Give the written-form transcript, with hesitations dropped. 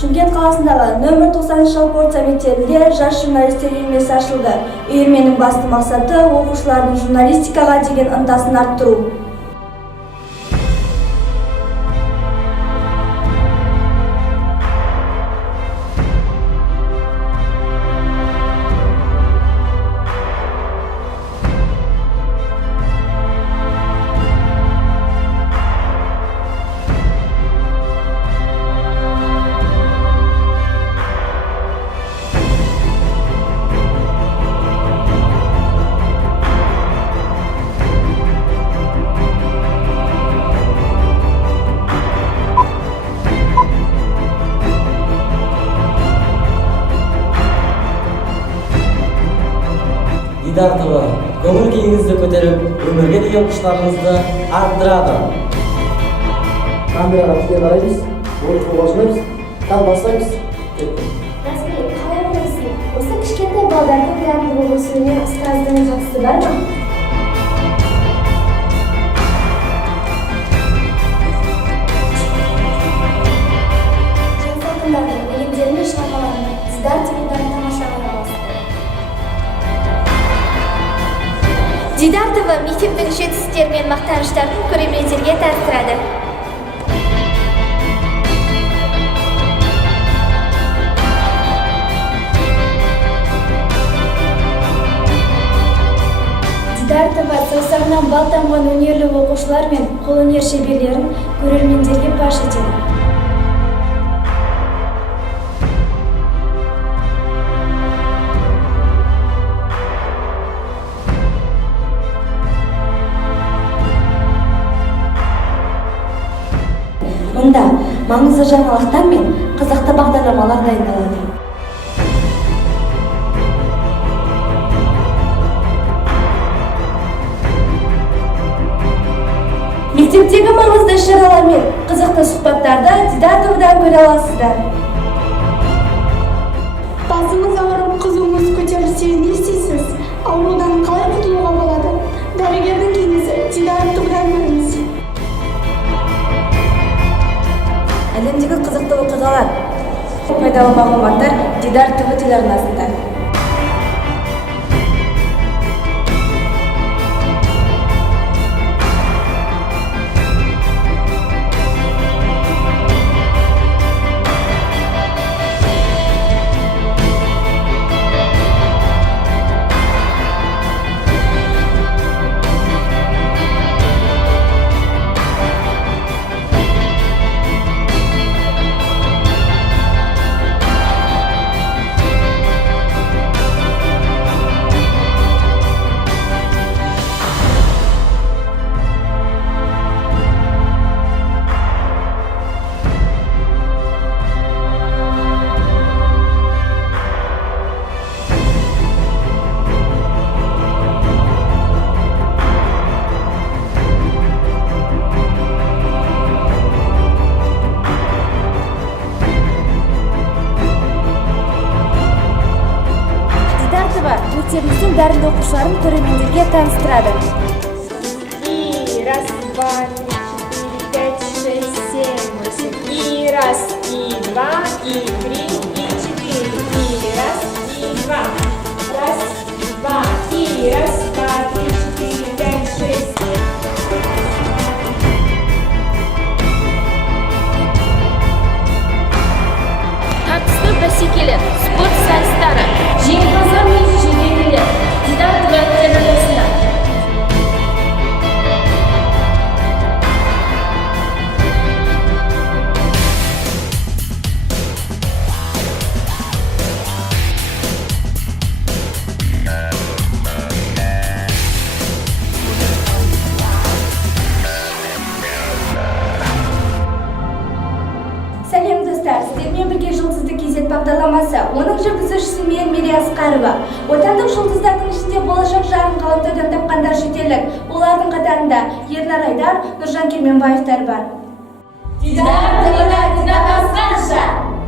Шымкент қаласындағы нөмір 90 орта мектебінде жас журналистер үйірмесі ашылды. Үйірменің басты мақсаты оқушылардың журналистикаға деген ынтасын арттыру. Дидар ТВ көңіл күйіңізді көтеріп, өмірге деген құштарлығыңызды арттырады. Камераға тіке қараймыз, ойынға қожынаймыз, тағы бастаймыз. Расымен, қалай ойлайсың? Осы кішкентай балдардың қиянды болуысымен ұстаздың қатысы бар ма? Жас ақындардың өлеңдері мен шығармаларын Дидар ТВ-дан тамашалай аласыздар. Дидар ТВ мектептің жетістіктері мен мақтаныштарын көрермендерге таныстырады. Дидар ТВ саусағынан бал тамған өнерлі оқушылар мен қолөнер шеберлерін көрермендерге паш етеді. Мұнда маңызды жаңалықтар мен қызықты бағдарламалар дайындалады. Мектептегі маңызды іс-шаралар мен қызықты сұхбаттарды Дидар ТВ-дан көре аласыздар. Басыңыз ауырып, қызуыңыз көтерілсе не істейсіз? Аурудан қалай құтылуға болады? Дәрігердің кеңесі Дидар ТВ-дан көріңіз. Әлемдегі қызықты оқиғалар, пайдалы мағлұматтар Дидар ТВ телеарнасында. Мектебіміздің дарынды оқушыларын көрермендерге таныстырады. И раз, два, три, четыре, пять, шесть, семь, восемь. И раз, и два, и три, и четыре. И раз, и два. Раз, два, и раз, два, три, четыре, пять, шесть. Тартысты бәсекелер, спорт сайыстары, жеңімпаздар мен жүлдегерлер Дидар ТВ телеарнасында. Сәлем достар, сіздермен бірге жұлдызды кезет бағдарламасы. Оның жүргізушісі мен Мерей Асқарова. Отандық жұлдыздардың ішінде болашақ жарын ғаламтордан тапқандар шетелдік. Олардың қатарында Ернар Айдар, Нұржан Керменбаевтар бар. Дидар ТВ-да Дидар Асқарова.